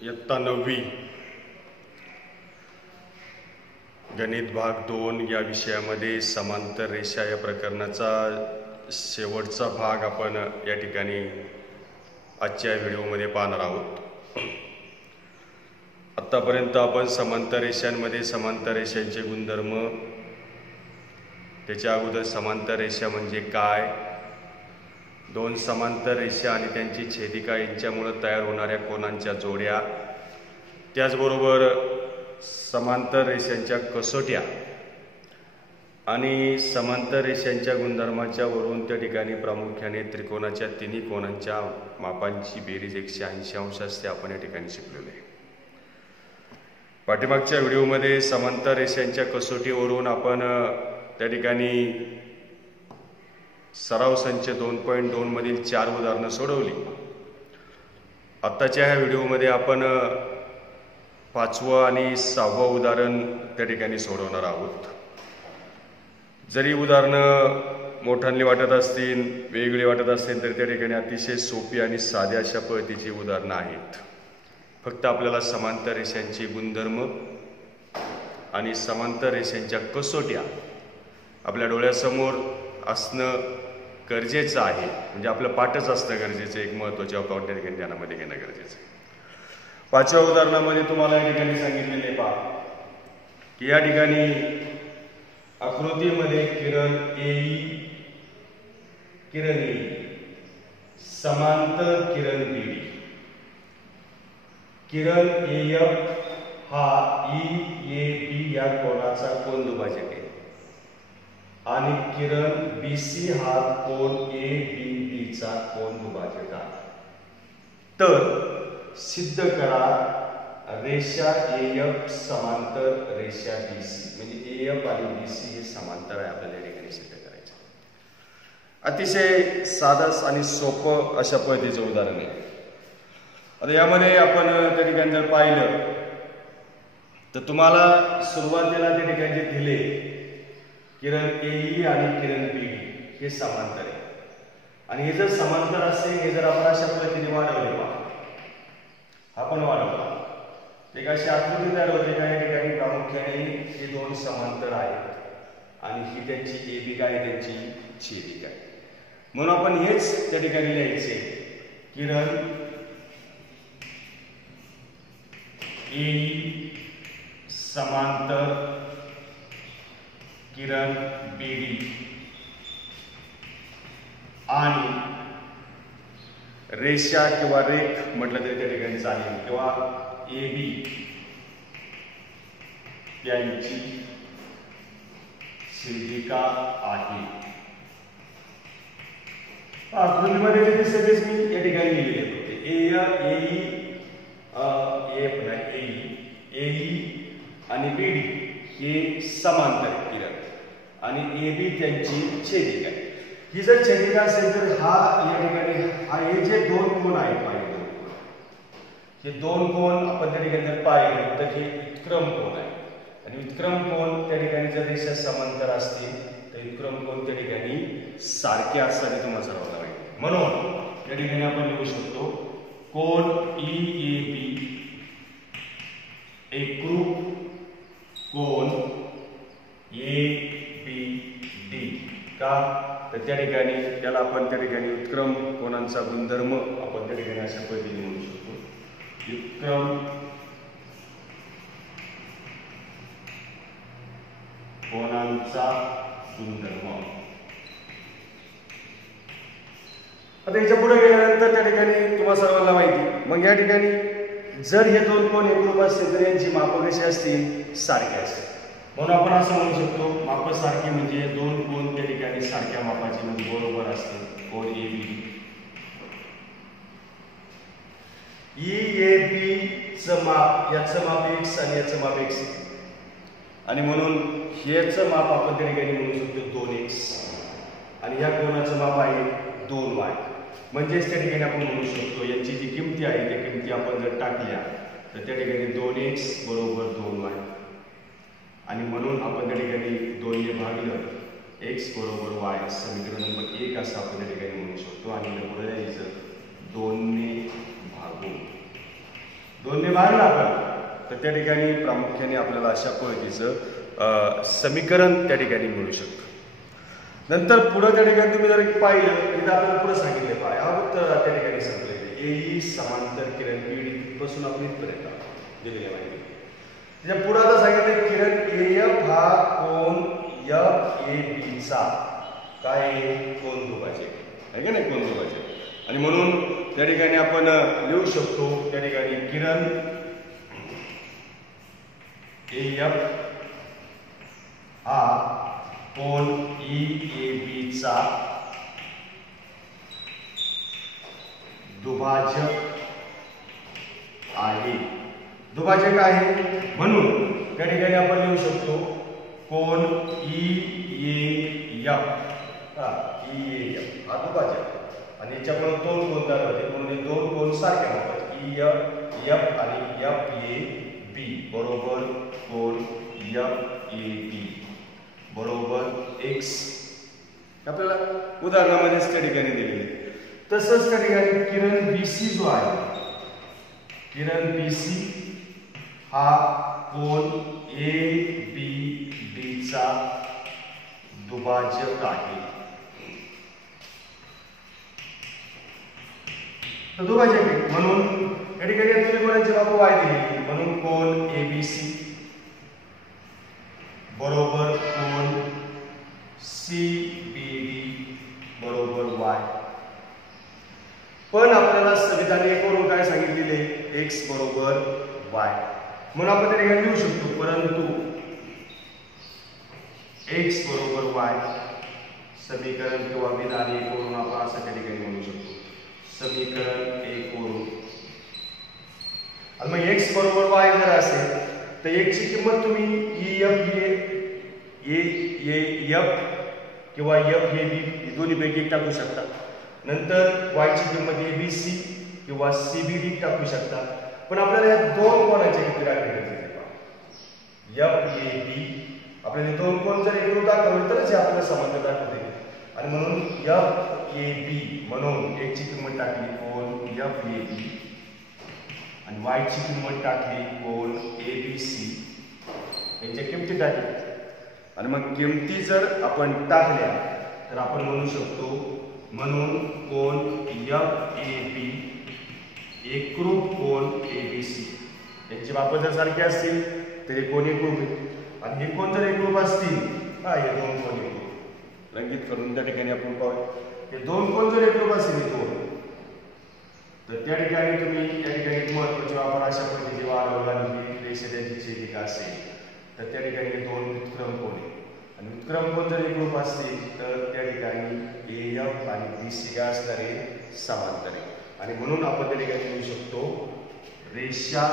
इयत्ता 9वी गणित भाग 2 या विषयामध्ये समांतर रेषा या प्रकरणाचा शेवटचा भाग आपण या ठिकाणी आजच्या व्हिडिओमध्ये पाहणार आहोत। आतापर्यंत आपण समांतर रेषांमध्ये समांतर रेषांचे गुणधर्म, त्याच्या अगोदर समांतर रेषा म्हणजे काय, दोन समांतर रेषा आणि त्यांची छेदिका यांच्यामुळे तयार होणाऱ्या कोनांच्या जोड्या, त्याचबरोबर समांतर रेषांच्या कसोट्या आणि समांतर रेषांच्या गुणधर्माच्या वरून त्या ठिकाणी प्रामुख्याने त्रिकोणाच्या तिन्ही कोनांच्या मापांची बेरीज 180 अंश असते आपण या ठिकाणी शिकलेलो आहे। पाठीमागच्या व्हिडिओमध्ये समांतर रेषांच्या कसोटीवरून आपण त्या ठिकाणी सराव संच 2.2 मधील 4 उदाहरणं सोडवली। आत्ताच्या ह्या व्हिडिओमध्ये आपण 5वं आणि 6वं उदाहरण त्या ठिकाणी सोडवणार आहोत। जरी उदाहरणं मोठांली वाटत असतील, वेगळी वाटत असतील, तर त्या ठिकाणी अतिशय सोपी आणि साध्या अशा पद्धतीची उदाहरणं आहेत। फक्त आपल्याला समांतर रेषांचे गुणधर्म आणि समांतर रेषांच्या कसोट्या आपल्या डोळ्यासमोर असणं गरजेचं आहे, म्हणजे आपलं पाठच असणं गरजेचं आहे। एक महत्त्वाची बाब त्या ठिकाणी ध्यानामध्ये घेणं गरजेचं आहे। 5व्या उदाहरणामध्ये तुम्हाला या ठिकाणी सांगितलेले पहा की या ठिकाणी आकृतीमध्ये किरण ए समांतर किरण बी, किरण एफ हा ई या कोनाचा कोन दुभाजक आहे आणि किरण बीसी हा कोन ए चा कोन दुभाजक आहे। तर सिद्ध करा रेषा एफ समांतर रेषा बीसी, म्हणजे एफ आणि बीसी हे समांतर आहे, आपल्याला या ठिकाणी सिद्ध करायचं। अतिशय साधं आणि सोपं अशा पद्धतीचं उदाहरण आहे। आता यामध्ये आपण त्या ठिकाणी जर पाहिलं तर तुम्हाला सुरुवातीला त्या ठिकाणी जे दिले किरण ए आणि किरण बी हे समांतर आहे आणि हे जर समांतर असेल, हे जर आपण अशा पद्धतीने वाढवले, आपण वाढवला एक अशी आकृती तयार होते का या ठिकाणी प्रामुख्याने हे दोन समांतर आहेत आणि ही त्यांची ए बी काय, त्यांची छेदिका आहे। म्हणून आपण हेच त्या ठिकाणी लिहायचे, किरण ए समांतर किरण बीडी आणि रेषा किंवा रेख म्हटलं तरी त्या ठिकाणी चालेल, किंवा ए बी यांची छेदिका आहे। आकृतीमध्ये जे दिसते तेच मी या ठिकाणी लिहिलेले होते। ए आणि बीडी हे समांतर किरण आणि ए बी त्यांची छेदिका आहे। ही जर छेदिका असेल तर हा या ठिकाणी हे जे दोन कोन आहेत पाहिले, हे दोन कोन आपण त्या ठिकाणी जर पाहिले तर हे उत्क्रम कोन आहे आणि उत्क्रम कोन त्या ठिकाणी जर रेषा समांतर असतील तर उत्क्रम कोन त्या ठिकाणी सारखे असताना तुम्हाला सर्वांना माहिती। म्हणून या ठिकाणी आपण लिहू शकतो कोन ई एकरूप कोन ए बी डी का, तर त्या ठिकाणी त्याला आपण त्या ठिकाणी उत्क्रम कोनांचा गुणधर्म आपण त्या ठिकाणी अशा पद्धतीने म्हणू शकतो, उत्क्रम कोनांचा गुणधर्म। आता याच्या पुढे गेल्यानंतर त्या ठिकाणी तुम्हाला सर्वांना माहिती, मग या ठिकाणी जर हे दोन कोन एकरूप असतील तर यांची माप कशी असतील, सारखी असतील। म्हणून आपण असं म्हणू शकतो माप सारखी म्हणजे दोन कोन त्या ठिकाणी सारख्या मापाचे म्हणजे बरोबर असतील। कोन ए बी चं माप, याचं माप x आणि याचं माप x आणि म्हणून ह्याचं माप आपण त्या ठिकाणी म्हणू शकतो 2x आणि या कोनाचं माप आहे 2y। म्हणजेच त्या ठिकाणी आपण म्हणू शकतो यांची जी किमती आहे त्या किमती आपण जर टाकल्या तर त्या ठिकाणी 2x बरोबर 2y आणि म्हणून आपण त्या ठिकाणी 2 ने भागलं x बरोबर y, समीकरण नंबर 1 असं आपण त्या ठिकाणी म्हणू शकतो। आणि पुढे यायचं 2 ने भागून 2 ने भागला आपण तर त्या ठिकाणी प्रामुख्याने आपल्याला अशा पद्धतीचं समीकरण त्या ठिकाणी मिळू शकतं. नंतर पुढे त्या ठिकाणी तुम्ही जर पाहिलं तर आपल्याला पुढे सांगितले पहा हा उत्तर त्या ठिकाणी सांगितले ए समांतर किरण बीडी पासून आपण इथपर्यंत दिलेल्या माहिती. त्याच्या पुढे आता सांगितले किरण एएफ हा कोन एफ ए बी चा काय कोन दुभाजक आहे का नाही, कोन दुभाजक. आणि म्हणून त्या ठिकाणी आपण लिहू शकतो त्या ठिकाणी किरण एएफ हा कोन EAB चा दुभाजक आहे. दुभाजक आहे म्हणून त्या ठिकाणी आपण लिहू शकतो कोन EAF हा दुभाजक आणि याच्यामुळे 2 कोन तयार होते म्हणून हे 2 कोन सारखे होतात EF आणि FAB बरोबर कोन FAB बरोबर x. आपल्याला उदाहरणामध्ये त्या ठिकाणी दिलेले. तसंच त्या ठिकाणी किरण BC जो आहे किरण BC हा कोन ABD चा दुभाजक आहे. तर दुभाजक आहे म्हणून या ठिकाणी त्रिकोणाची बाजू y दिली म्हणून कोन ABC बरोबर कोन CBD बरोबर y. पण आपल्याला संविधान 1 वरून काय सांगितलेले x बरोबर y म्हणून आपण त्या ठिकाणी लिहू शकतो परंतु x बरोबर y समीकरण किंवा विधान 1 वरून आपण असं त्या ठिकाणी म्हणू शकतो समीकरण 1 वरून. आणि मग x बरोबर y जर असेल तर x ची किंमत तुम्ही EF किंवा FAB दोन्ही पैकी एक टाकू शकता. नंतर y ची किंमत ABC किंवा CBD टाकू शकता. पण आपल्याला या 2 कोणाची किती टाकायची FAB आपल्याला 2 कोण जर एकूण दाखवले तरच आपल्याला समांतर दाखवते. आणि म्हणून FAB म्हणून x ची किंमत टाकली कोन FAB आणि y ची किंमत टाकली कोन ABC यांच्या किमती टाकल्या. आणि मग किमती जर आपण टाकल्या तर आपण म्हणू शकतो म्हणून कोन FAB एकरूप कोन ABC यांचे माप जर सारखे असतील तर हे कोन एकरूप आहे. आणि हे कोन जर एकरूप असतील हे 2 कोन एकरूप रंगीत करून त्या ठिकाणी आपण पाहू हे 2 कोन जर एकरूप असतील हे 2 तर त्या ठिकाणी तुम्ही या ठिकाणी महत्त्वाचे वापर अशा पद्धतीने वाढवला की रेषा त्यांची छेदिका असेल तर त्या ठिकाणी 2 व्युत्क्रम कोन आहे. आणि व्युत्क्रम कोन जर एकरूप असतील तर त्या ठिकाणी AF आणि BC काय असणार आहे समांतर आहे. आणि म्हणून आपण त्या ठिकाणी लिहू शकतो रेषा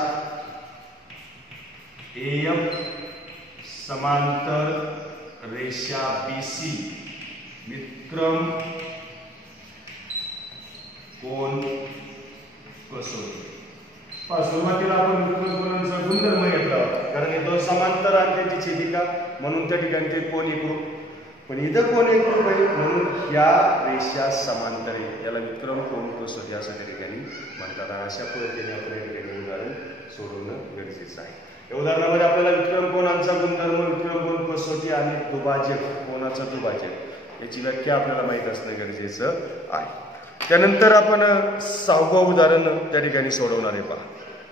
AF समांतर रेषा BC व्युत्क्रम कोन कसोटी. सुरुवातीला आपण व्युत्क्रम कोनांचा गुणधर्म घेतला कारण हे 2 समांतर आणि त्यांची छेदिका म्हणून त्या ठिकाणी ते कोन एकरूप. पण इथं कोन एकरूप आहे म्हणून या रेषा समांतर आहे याला व्युत्क्रम कोन कसोटी असं त्या ठिकाणी म्हणतात. अशा पद्धतीने आपण या ठिकाणी उदाहरण सोडवणं गरजेचं आहे. या उदाहरणामध्ये आपल्याला व्युत्क्रम कोनांचा गुणधर्म व्युत्क्रम कोन कसोटी आणि दुभाजक कोनाचा दुभाजक याची व्याख्या आपल्याला माहित असणं गरजेचं आहे. त्यानंतर आपण 6वं उदाहरण त्या ठिकाणी सोडवणार आहे. पहा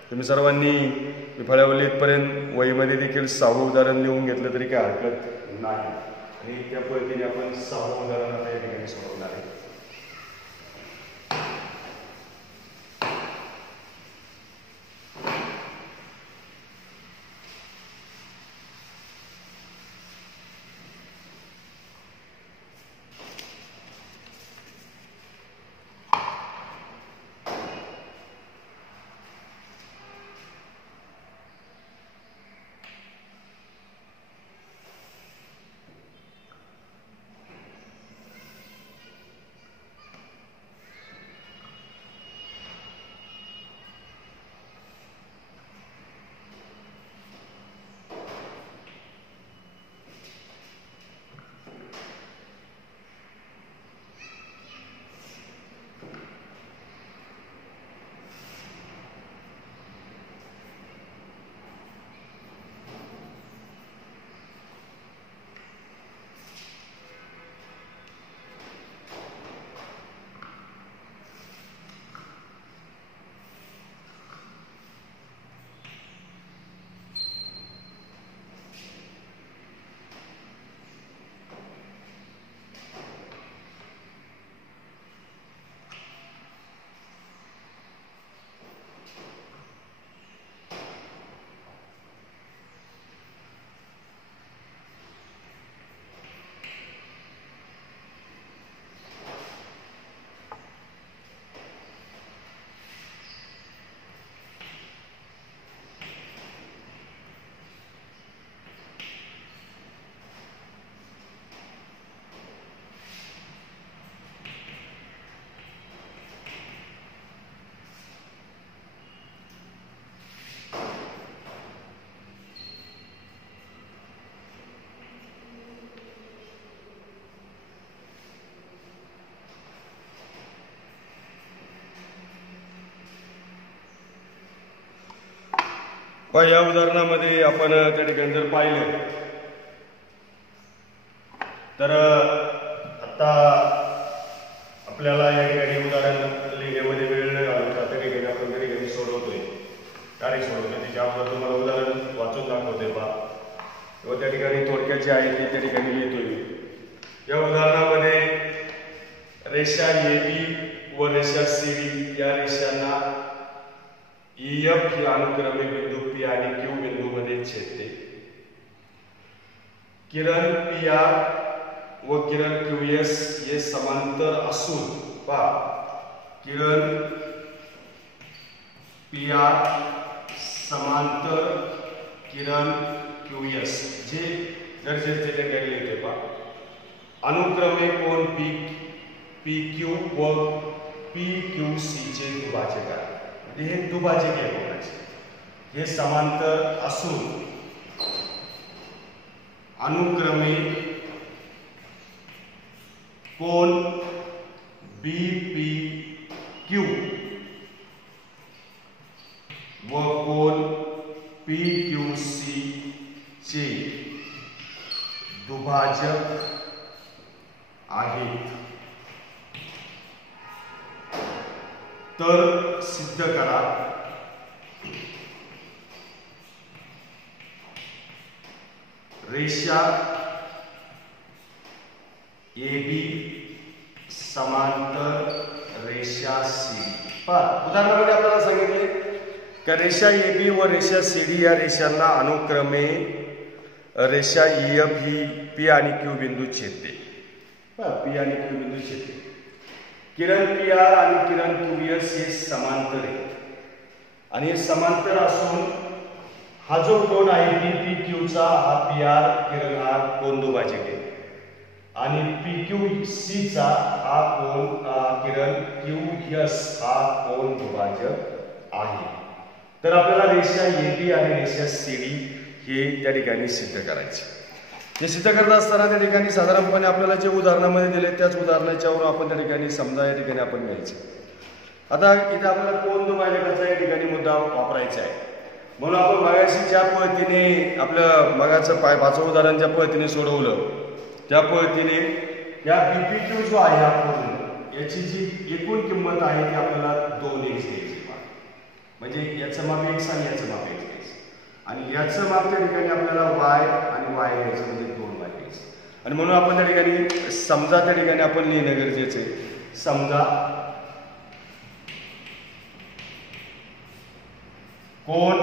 तुम्ही सर्वांनी फळ्यावलीतपर्यंत वहीमध्ये देखील 6वं उदाहरण लिहून घेतलं तरी काय हरकत नाही. आणि त्या पद्धतीने आपण 6वं उदाहरण आता या ठिकाणी सोडवणार आहे. या उदाहरणामध्ये आपण त्या ठिकाणी जर पाहिलं तर आता आपल्याला या ठिकाणी उदाहरण लिहिण्यामध्ये वेळ न घालवता त्या ठिकाणी आपण त्या ठिकाणी सोडवतोय, डायरेक्ट सोडवतोय. त्याच्या अगोदर तुम्हाला उदाहरण वाचून दाखवतोय पहा, किंवा त्या ठिकाणी थोडक्यात जे आहे ते त्या ठिकाणी लिहितोय. या उदाहरणामध्ये रेषा AB व रेषा CD या रेषांना EF ही अनुक्रमे बिंदू P आणि Q बिंदूमध्ये छेदते. किरण PR व किरण QS हे समांतर असून पहा, किरण PR समांतर किरण QS जे दर्शवलेले काही लिहिते पहा. अनुक्रमे कोन PQ व PQC चे दुभाजक आहे. हे दुभाजक आहे कोणाचे, हे समांतर असून अनुक्रमे कोन BPQ व कोन PQC चे दुभाजक आहेत. तर सिद्ध करा रेषा AB समांतर रेषा CD. उदाहरणामध्ये आपल्याला सांगितले की रेषा AB व रेषा CD या रेषांना अनुक्रमे रेषा EF ही P आणि Q बिंदू छेदते. P आणि Q बिंदू छेदते. किरण PR आणि किरण QS हे समांतर आहेत आणि हे समांतर असून हा जो कोन आहे BPQ चा हा PR किरण हा कोन दुभाजक आहे आणि PQC चा हा कोन किरण QS हा कोन दुभाजक आहे. तर आपल्याला रेषा AB आणि रेषा CD हे त्या ठिकाणी सिद्ध करायचे. हे सिद्ध करत असताना त्या ठिकाणी साधारणपणे आपल्याला जे उदाहरणामध्ये दिले त्याच उदाहरणाच्यावर आपण त्या ठिकाणी समजा या ठिकाणी आपण घ्यायचे. आता इथे आपल्याला कोन दुभाजकाचा या ठिकाणी मुद्दा वापरायचा आहे. म्हणून आपण मगाशी ज्या पद्धतीने आपलं मगाचं पाचवं उदाहरण ज्या पद्धतीने सोडवलं त्या पद्धतीने या BPQ जो आहे हा कोन याची जी एकूण किंमत आहे ती आपल्याला 2x घ्यायची. म्हणजे याचं माप x आणि याचं माप x आणि याचं माप त्या ठिकाणी आपल्याला y आणि y घ्यायचं म्हणजे 2y घ्यायचं. आणि म्हणून आपण त्या ठिकाणी समजा त्या ठिकाणी आपण लिहिणं गरजेचं आहे. समजा कोन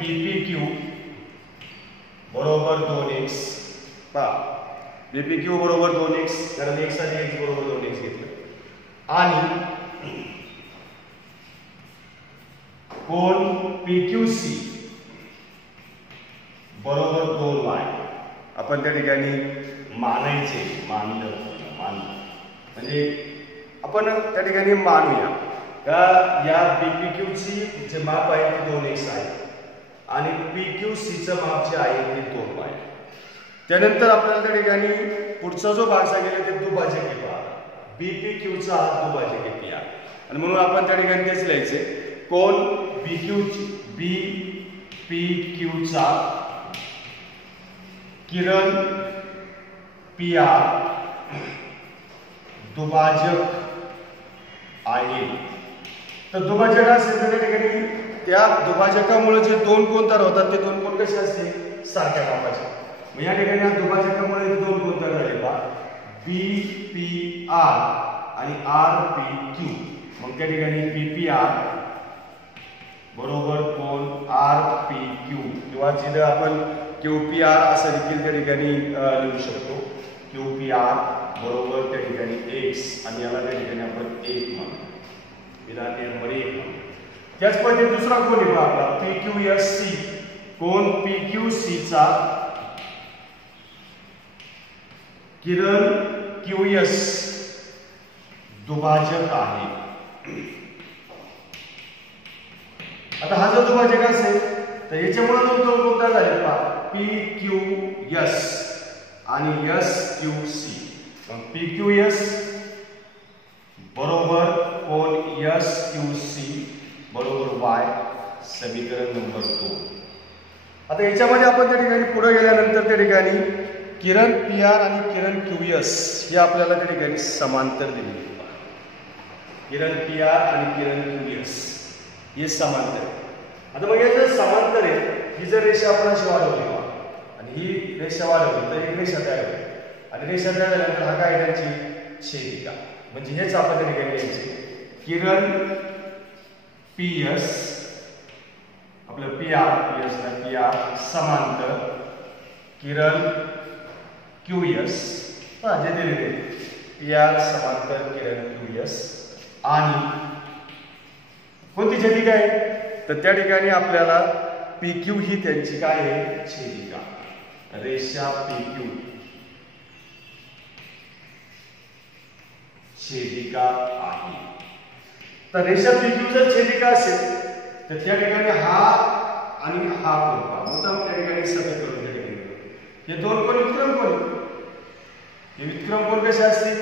BPQ बरोबर 2x. पहा BPQ बरोबर 2x, कारण x आणि x बरोबर 2x घेतलं आणि कोन PQC बरोबर 2y आपण त्या ठिकाणी मानायचे. मानलं म्हणजे आपण त्या ठिकाणी मानूया का या BPQ ची जे माप आहे ते 2x आहे आणि PQC चं माप जे आहे ते 2y. त्यानंतर आपल्याला त्या ठिकाणी पुढचा जो भाग सांगितला ते दुभाजक आहे. पहा BPQ चा हा दुभाजक आहे PR आणि म्हणून आपण त्या ठिकाणी तेच लिहायचे. कोन BPQ चा किरण PR दुभाजक आहे. तर दुभाजक असेल तर त्या ठिकाणी त्या दुभाजकामुळे जे दोन कोन तयार होतात ते दोन कोन कसे असते, सारख्या मापाचे. मग या ठिकाणी या दुभाजकामुळे दोन कोन तयार झाले पहा BPR आणि RPQ. मग त्या ठिकाणी BPR बरोबर कोन RPQ किंवा जिथं आपण QPR असं देखील त्या ठिकाणी लिहू शकतो. QPR बरोबर त्या ठिकाणी x आणि याला त्या ठिकाणी आपण 1 म्हणतो. विधान नंबर 1 म्हणतो. त्याच पद्धतीने दुसरा कोन आहे आपला PQSC. कोन PQC चा किरण QS दुभाजक आहे. आता हा जो दुभाजक असेल तर याच्यामुळे दोन कोन तयार झाले पहा PQS आणि SQC. मग PQS बरोबर कोन SQC बरोबर y. समीकरण नंबर 2. आता याच्यामध्ये आपण त्या ठिकाणी पुढे गेल्यानंतर त्या ठिकाणी किरण PR आणि किरण QS हे आपल्याला त्या ठिकाणी समांतर दिलेले. किरण PR आणि किरण QS हे समांतर आहे. आता मग हे जर समांतर आहे, ही जर रेषा आपण अशी वाढवली आणि ही रेषा वाढवली तर एक रेषा तयार होईल आणि रेषा तयार झाल्यानंतर हा काय त्यांची छेदिका. म्हणजे हेच आपण त्या ठिकाणी लिहायचे किरण PS आपलं PR समांतर किरण QS जे दिलेले PR समांतर किरण QS आणि कोणती छेदिका आहे तर त्या ठिकाणी आपल्याला PQ ही त्यांची काय आहे छेदिका. रेषा PQ छेदिका आहे. तर रेषा PQ जर छेदिका असेल तर त्या ठिकाणी हा आणि हा कोन पहा त्या ठिकाणी सगळे करून त्या ठिकाणी हे दोन कोन विक्रम कोन. हे विक्रम कोन कसे असतील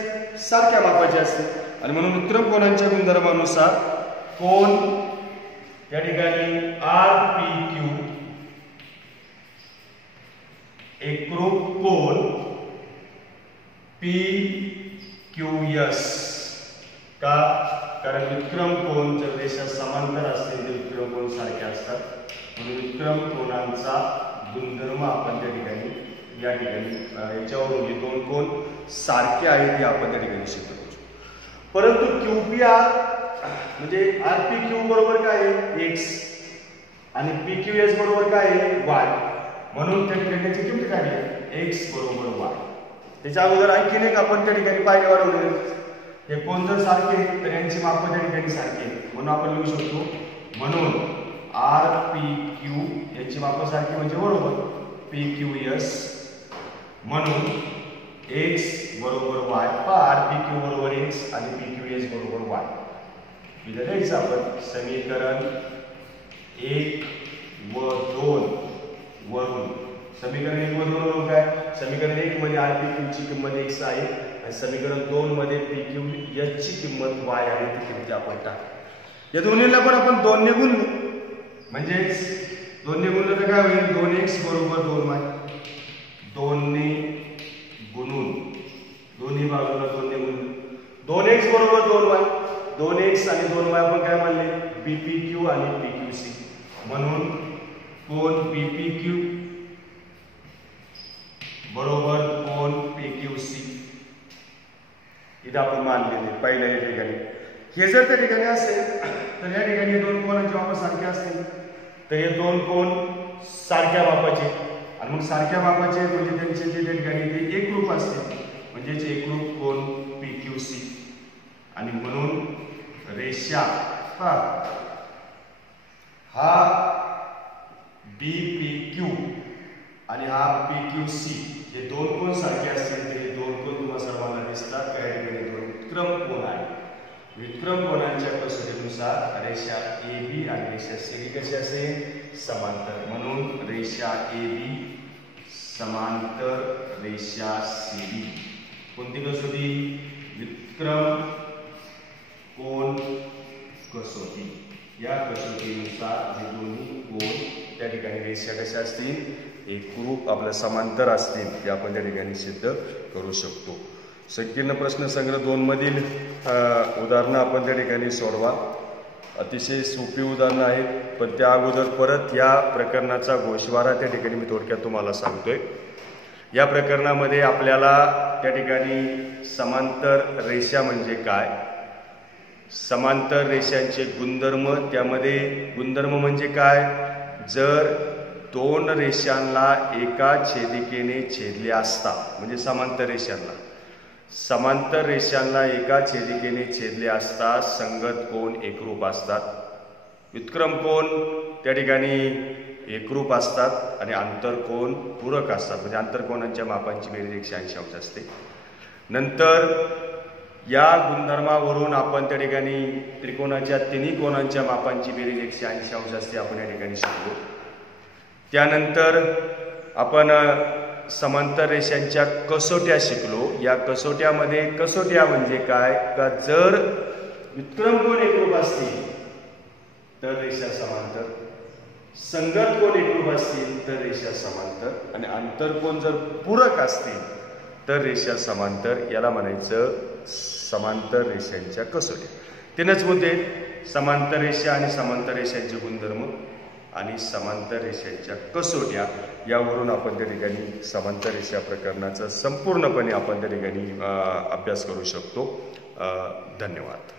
सारख्या मापाचे असतील आणि म्हणून विक्रम कोनांच्या गुणधर्मानुसार कोन या ठिकाणी RPQ एकरूप कोन PQS का कारण विक्रम कोन जर रेषा समांतर असतील तर विक्रम कोन सारखे असतात म्हणून विक्रम कोनांचा गुणधर्म आपण त्या ठिकाणी या ठिकाणी याच्यावरून हे दोन कोन सारखे आहेत हे आपण त्या ठिकाणी सिद्ध करू. परंतु QPR म्हणजे RPQ बरोबर काय आहे x आणि PQS बरोबर काय आहे y. म्हणून त्या ठिकाणी त्याची किंमत काय आहे x बरोबर y. त्याच्या अगोदर आणखीन एक आपण त्या ठिकाणी पायरी वाढवले. हे कोन जर सारखे तर यांची माप त्या ठिकाणी सारखी आहेत म्हणून आपण लिहू शकतो म्हणून RPQ यांची माप सारखी म्हणजे बरोबर PQS म्हणून x बरोबर y. RPQ बरोबर x आणि PQS बरोबर y. लिहायचं आपण समीकरण 1 व 2 वरून. समीकरण 1 व 2 वरून काय समीकरण 1 मध्ये RPQ ची किंमत x आहे आणि समीकरण 2 मध्ये PQS ची किंमत y आहे ती किंमत आपण टाक. या दोन्हीला पण आपण 2 ने गुणलो म्हणजे 2 ने गुणलं तर काय होईल 2x बरोबर 2y. 2 ने गुणून दोन्ही बाजूला 2 ने गुणून 2x बरोबर 2y. 2x आणि 2y आपण काय म्हणले PPQ आणि PQC म्हणून कोन PPQ बरोबर कोन PQC इथे आपण मानलेले पहिल्या ठिकाणी. हे जर त्या ठिकाणी असेल तर या ठिकाणी दोन कोनांचे माप सारखे असतील तर हे दोन कोन सारख्या मापाचे आणि मग सारख्या मापाचे म्हणजे त्यांचे जे त्या ठिकाणी ते एकरूप असतील म्हणजेच एकरूप कोन PQC आणि म्हणून रेषा हा BPQ आणि हा PQC हे दोन कोन सारखे असतील तर हे दोन कोन तुम्हाला सर्वांना दिसतात काय ठिकाणी दोन विक्रम कोन आहे. विक्रम कोनांच्या कसोटीनुसार रेषा AB आणि रेषा CD कशी असेल समांतर म्हणून रेषा AB समांतर रेषा CD. कोणती कसोटी विक्रम कोन कसोटी. या कसोटीनुसार हे दोन्ही कोन त्या ठिकाणी रेषा कशा असतील एकरूप आपल्या समांतर असतील हे आपण त्या ठिकाणी सिद्ध करू शकतो. संकीर्ण प्रश्न संग्रह 2 मधील उदाहरणं आपण त्या ठिकाणी सोडवा. अतिशय सोपी उदाहरणं आहेत पण त्या अगोदर परत या प्रकरणाचा गोषवारा त्या ठिकाणी मी थोडक्यात तुम्हाला सांगतोय. या प्रकरणामध्ये आपल्याला त्या ठिकाणी समांतर रेषा म्हणजे काय समांतर रेषांचे गुणधर्म त्यामध्ये गुणधर्म म्हणजे काय जर दोन रेषांना एका छेदिकेने छेदले असता म्हणजे समांतर रेषांना एका छेदिकेने छेदले असता संगत कोन एकरूप असतात. व्युत्क्रम कोन त्या ठिकाणी एकरूप असतात आणि आंतरकोन पूरक असतात म्हणजे आंतरकोनांच्या मापांची बेरीज 180 अंश असते. नंतर या गुणधर्मावरून आपण त्या ठिकाणी त्रिकोणाच्या तिन्ही कोनांच्या मापांची बेरीज 180 अंश असते आपण या ठिकाणी शिकलो. त्यानंतर आपण समांतर रेषांच्या कसोट्या शिकलो. या कसोट्यामध्ये कसोट्या म्हणजे काय का जर व्युत्क्रम कोन एकरूप असतील तर रेषा समांतर संगत कोण एकरूप असतील तर रेषा समांतर, आणि आंतरकोन जर पूरक असतील तर रेषा समांतर. याला म्हणायचं समांतर रेषांच्या कसोट्या. तीनच मुद्दे: समांतर रेषा आणि समांतर रेषांचे गुणधर्म आणि समांतर रेषांच्या कसोट्या. यावरून आपण त्या ठिकाणी समांतर रेषा प्रकरणाचा संपूर्णपणे आपण त्या ठिकाणी अभ्यास करू शकतो. धन्यवाद.